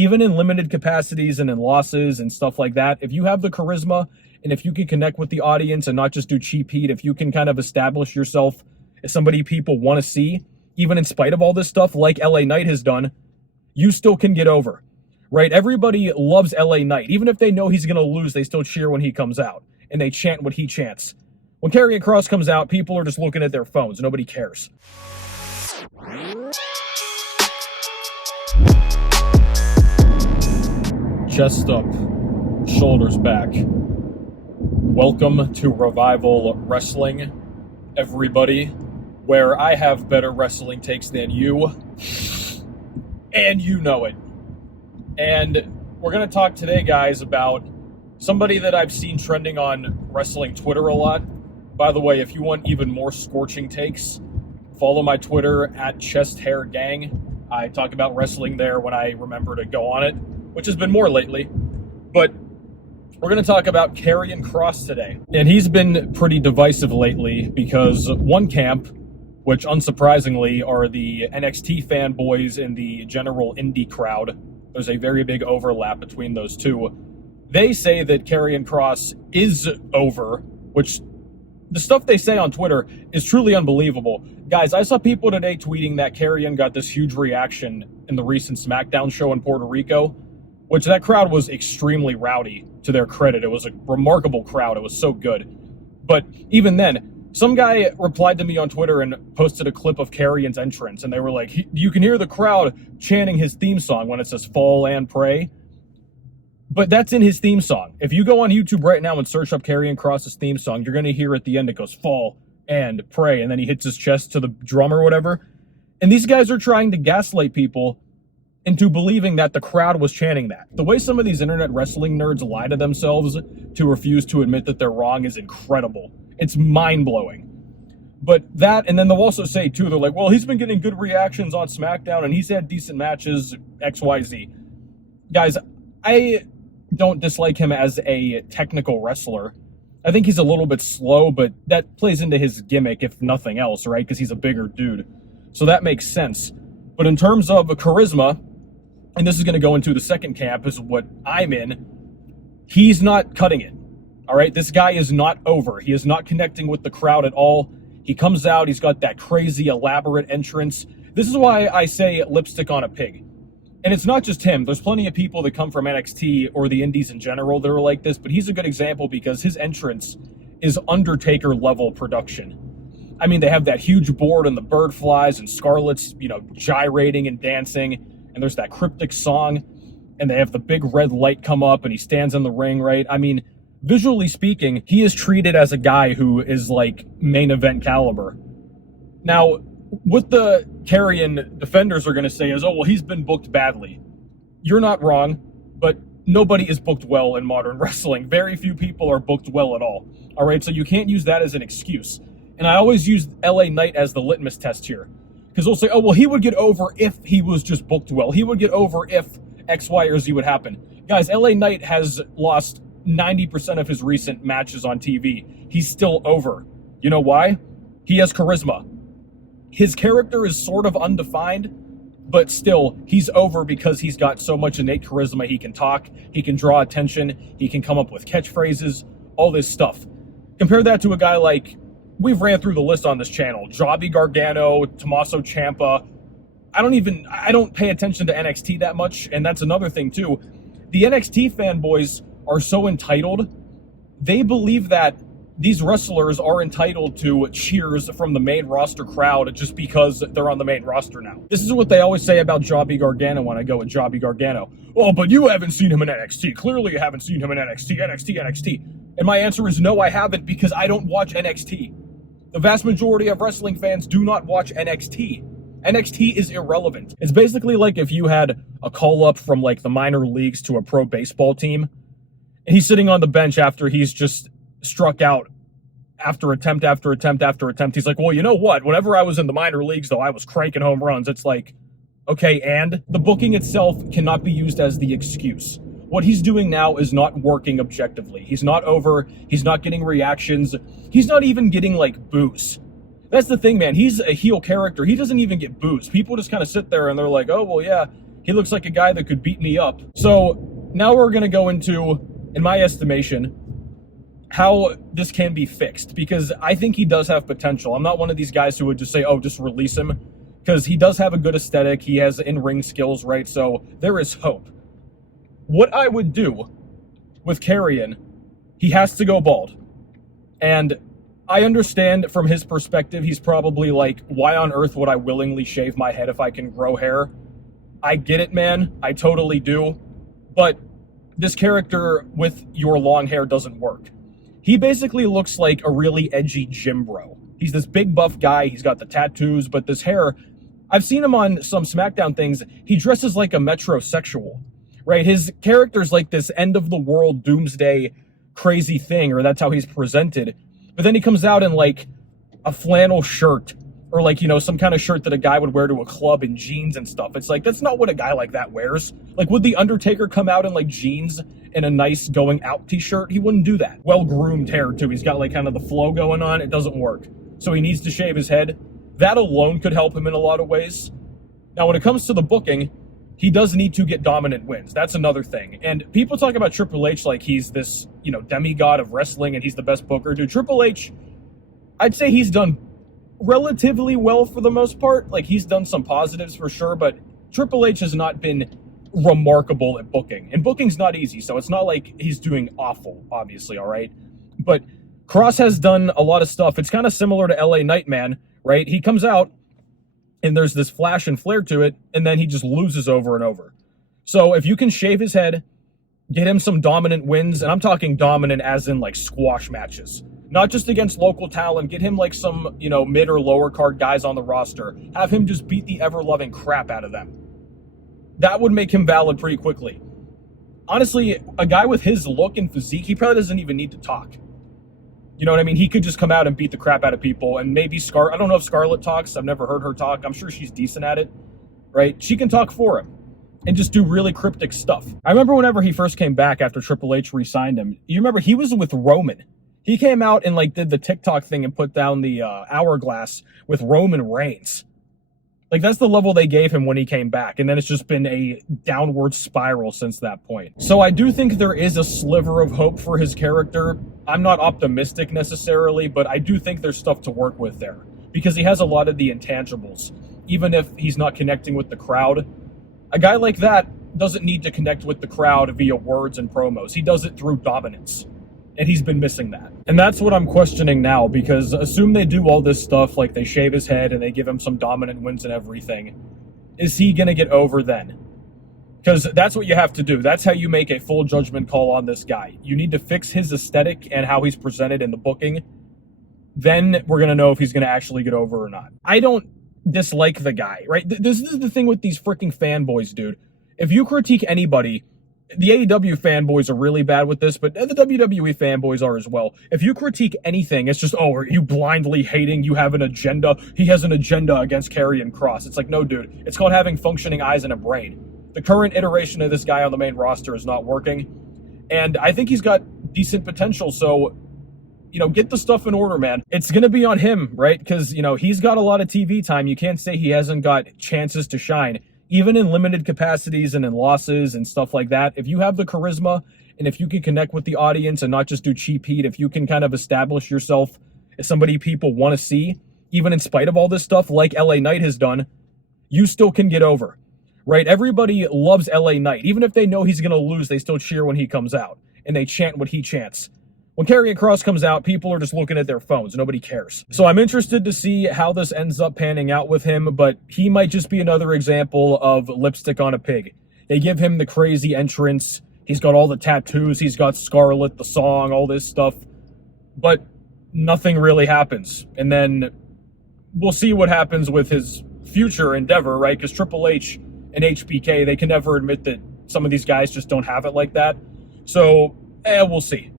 even in limited capacities and in losses and stuff like that, if you have the charisma and if you can connect with the audience and not just do cheap heat, if you can kind of establish yourself as somebody people want to see, even in spite of all this stuff like LA Knight has done, you still can get over, right? Everybody loves LA Knight. Even if they know he's going to lose, they still cheer when he comes out and they chant what he chants. When Karrion Kross comes out, people are just looking at their phones. Nobody cares. Chest up, shoulders back. Welcome to Revival Wrestling, everybody, where I have better wrestling takes than you, and you know it. And we're going to talk today, guys, about somebody that I've seen trending on wrestling Twitter a lot. By the way, if you want even more scorching takes, follow my Twitter at ChestHairGang. I talk about wrestling there when I remember to go on it, which has been more lately. But we're going to talk about Karrion Kross today. And he's been pretty divisive lately because one camp, which unsurprisingly are the NXT fanboys and the general indie crowd, there's a very big overlap between those two. They say that Karrion Kross is over, which the stuff they say on Twitter is truly unbelievable. Guys, I saw people today tweeting that Karrion got this huge reaction in the recent SmackDown show in Puerto Rico, which that crowd was extremely rowdy, to their credit. It was a remarkable crowd. It was so good. But even then, some guy replied to me on Twitter and posted a clip of Karrion's entrance, and they were like, you can hear the crowd chanting his theme song when it says fall and pray. But that's in his theme song. If you go on YouTube right now and search up Karrion Kross's theme song, you're going to hear at the end it goes fall and pray, and then he hits his chest to the drum or whatever. And these guys are trying to gaslight people into believing that the crowd was chanting that. The way some of these internet wrestling nerds lie to themselves to refuse to admit that they're wrong is incredible. It's mind-blowing. But that, and then they'll also say, too, they're like, well, he's been getting good reactions on SmackDown, and he's had decent matches, XYZ. Guys, I don't dislike him as a technical wrestler. I think he's a little bit slow, but that plays into his gimmick, if nothing else, right? Because he's a bigger dude. So that makes sense. But in terms of charisma, and this is going to go into the second camp, is what I'm in, he's not cutting it. All right? This guy is not over. He is not connecting with the crowd at all. He comes out, he's got that crazy, elaborate entrance. This is why I say lipstick on a pig. And it's not just him. There's plenty of people that come from NXT or the indies in general that are like this, but he's a good example because his entrance is Undertaker-level production. I mean, they have that huge board and the bird flies and Scarlett's, gyrating and dancing, and there's that cryptic song, and they have the big red light come up and he stands in the ring, right? I mean, visually speaking, he is treated as a guy who is like main event caliber. Now, what the Karrion defenders are going to say is, oh, well, he's been booked badly. You're not wrong, but nobody is booked well in modern wrestling. Very few people are booked well at all. All right, so you can't use that as an excuse. And I always use LA Knight as the litmus test here. Because they'll say, oh, well, he would get over if he was just booked well. He would get over if X, Y, or Z would happen. Guys, LA Knight has lost 90% of his recent matches on TV. He's still over. You know why? He has charisma. His character is sort of undefined, but still, he's over because he's got so much innate charisma. He can talk, he can draw attention, he can come up with catchphrases, all this stuff. Compare that to a guy like, we've ran through the list on this channel, Johnny Gargano, Tommaso Ciampa. I don't pay attention to NXT that much, and that's another thing too. The NXT fanboys are so entitled. They believe that these wrestlers are entitled to cheers from the main roster crowd just because they're on the main roster now. This is what they always say about Johnny Gargano when I go with Johnny Gargano. Oh, but you haven't seen him in NXT. Clearly you haven't seen him in NXT. And my answer is no, I haven't, because I don't watch NXT. The vast majority of wrestling fans do not watch NXT. NXT is irrelevant. It's basically like if you had a call-up from like the minor leagues to a pro baseball team, and he's sitting on the bench after he's just struck out after attempt after attempt after attempt. He's like, well, you know what? Whenever I was in the minor leagues, though, I was cranking home runs. It's like, okay, and the booking itself cannot be used as the excuse. What he's doing now is not working objectively. He's not over. He's not getting reactions. He's not even getting, like, boos. That's the thing, man. He's a heel character. He doesn't even get boos. People just kind of sit there and they're like, oh, well, yeah, He looks like a guy that could beat me up. So now we're going to go into, in my estimation, how this can be fixed, because I think he does have potential. I'm not one of these guys who would just say, oh, just release him, because he does have a good aesthetic. He has in-ring skills, right? So there is hope. What I would do with Karrion, he has to go bald. And I understand from his perspective, he's probably like, why on earth would I willingly shave my head if I can grow hair? I get it, man. I totally do. But this character with your long hair doesn't work. He basically looks like a really edgy gym bro. He's this big buff guy. He's got the tattoos, but this hair, I've seen him on some SmackDown things. He dresses like a metrosexual, right? His character's like this end of the world doomsday crazy thing, or that's how he's presented. But then he comes out in like a flannel shirt, or like, you know, some kind of shirt that a guy would wear to a club, and jeans and stuff. It's like, that's not what a guy like that wears. Like, would The Undertaker come out in like jeans and a nice going out t-shirt? He wouldn't do that. Well-groomed hair too. He's got like kind of the flow going on. It doesn't work. So he needs to shave his head. That alone could help him in a lot of ways. Now, when it comes to the booking, he does need to get dominant wins. That's another thing. And people talk about Triple H like he's this, you know, demigod of wrestling and he's the best booker. Dude, Triple H, I'd say he's done relatively well for the most part. Like, he's done some positives for sure, but Triple H has not been remarkable at booking. And booking's not easy, so it's not like he's doing awful, obviously, all right? But Kross has done a lot of stuff. It's kind of similar to LA Nightman, right? He comes out, and there's this flash and flare to it, and then he just loses over and over. So if you can shave his head, get him some dominant wins, and I'm talking dominant as in like squash matches, not just against local talent, get him like some, you know, mid or lower card guys on the roster, have him just beat the ever-loving crap out of them. That would make him valid pretty quickly. Honestly, a guy with his look and physique, he probably doesn't even need to talk. You know what I mean? He could just come out and beat the crap out of people, and maybe I don't know if Scarlett talks. I've never heard her talk. I'm sure she's decent at it, right? She can talk for him and just do really cryptic stuff. I remember whenever he first came back after Triple H re-signed him, you remember he was with Roman. He came out and like did the TikTok thing and put down the hourglass with Roman Reigns. Like, that's the level they gave him when he came back, and then it's just been a downward spiral since that point. So I do think there is a sliver of hope for his character. I'm not optimistic necessarily, but I do think there's stuff to work with there, because he has a lot of the intangibles. Even if he's not connecting with the crowd, a guy like that doesn't need to connect with the crowd via words and promos. He does it through dominance. And he's been missing that. And that's what I'm questioning now, because assume they do all this stuff, like they shave his head and they give him some dominant wins and everything. Is he going to get over then? Because that's what you have to do. That's how you make a full judgment call on this guy. You need to fix his aesthetic and how he's presented in the booking. Then we're going to know if he's going to actually get over or not. I don't dislike the guy, right? This is the thing with these freaking fanboys, dude. If you critique anybody, the AEW fanboys are really bad with this, but the WWE fanboys are as well. If you critique anything, it's just, oh, are you blindly hating? You have an agenda. He has an agenda against Karrion Kross. It's like, no, dude. It's called having functioning eyes and a brain. The current iteration of this guy on the main roster is not working, and I think he's got decent potential, so, you know, get the stuff in order, man. It's going to be on him, right? Because, you know, he's got a lot of TV time. You can't say he hasn't got chances to shine. Even in limited capacities and in losses and stuff like that, if you have the charisma and if you can connect with the audience and not just do cheap heat, if you can kind of establish yourself as somebody people want to see, even in spite of all this stuff like LA Knight has done, you still can get over, right? Everybody loves LA Knight. Even if they know he's going to lose, they still cheer when he comes out and they chant what he chants. When Karrion Kross comes out, people are just looking at their phones. Nobody cares. So I'm interested to see how this ends up panning out with him, but he might just be another example of lipstick on a pig. They give him the crazy entrance. He's got all the tattoos. He's got Scarlett, the song, all this stuff. But nothing really happens. And then we'll see what happens with his future endeavor, right? Because Triple H and HBK, they can never admit that some of these guys just don't have it like that. So, we'll see.